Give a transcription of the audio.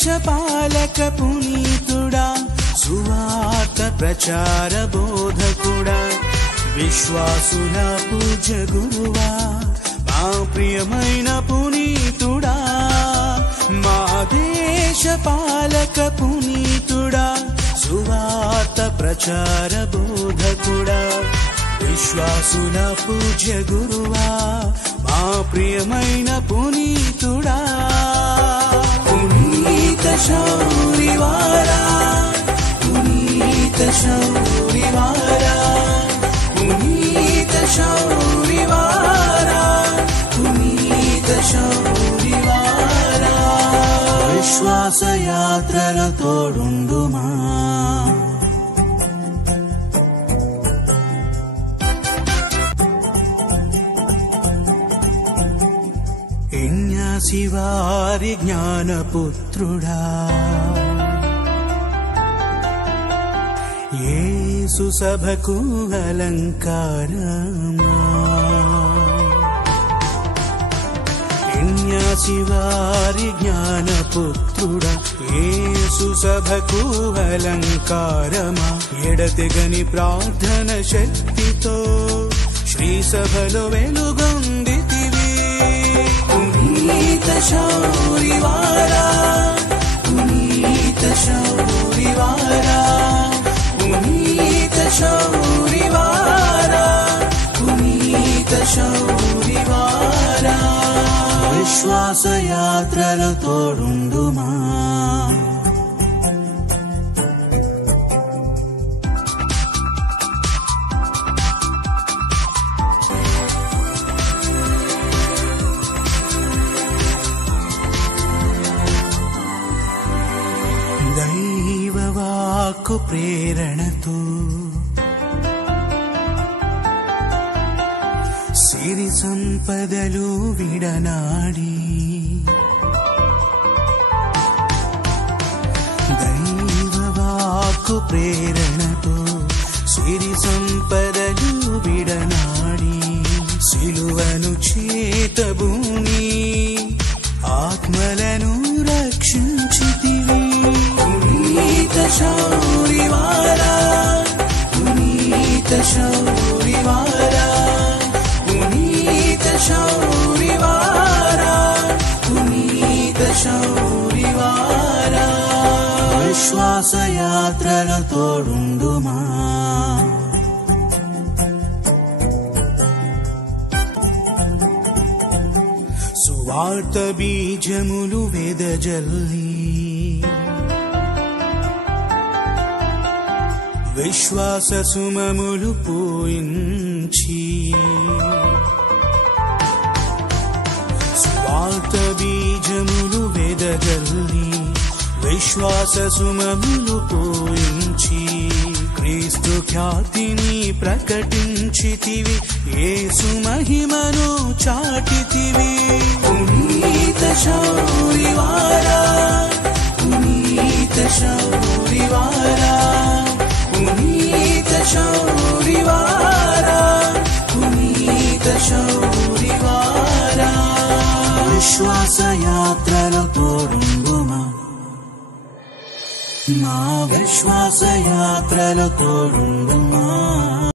దేశపాలక పునీతుడా సువార్త ప్రచార బోధకుడా విశ్వాసుల పూజ్య గురువా మా ప్రియమైన పునీతుడా మా దేశపాలక పునీతుడా సువార్త ప్రచార బోధకుడా విశ్వాసుల పూజ్య గురువా మా ప్రియమైన పునీతుడా పునీత శౌరివారా పునీత శౌరివారా పునీత శౌరివారా పునీత శౌరివారా విశ్వాస యాత్రల తోడుండుమా శివారి జ్ఞానపుత్రుడా యేసు సభకు అలంకారమా శివారి జ్ఞానపుత్రుడా యేసు సభకు అలంకారమా ఎడతెగని ప్రార్థన శక్తితో శ్రీ సభలో వెలుగొందితివి పునీత శౌరివారా పునీత శౌరివారా పునీత శౌరివారా పునీత శౌరివారా విశ్వాస యాత్రల తోడుండుమా దైవవాక్కు ప్రేరణతో సిరి సంపదలు విడనాడి దైవవాక్కు ప్రేరణతో సిరి సంపదలు విడనాడి సిలువను చేతబూని ఆత్మలను రక్షించితివి పునీత శౌరివారా పునీత శౌరివారా పునీత శౌరివారా పునీత శౌరివారా విశ్వాస యాత్రల తోడుండుమా సువార్త బీజములు వెదజల్లి విశ్వాస సుమములు పూయించి సువార్త బీజములు వెదజల్లి విశ్వాస సుమములు పూయించి క్రీస్తు ఖ్యాతిని ప్రకటించితివి యేసు మహిమను చాటితివి పునీత శౌరివారా పునీత శౌరివారా పునీత శౌరివారా పునీత శౌరివారా విశ్వాస యాత్రల తోడుండుమా మా విశ్వాస యాత్రల తోడుండుమా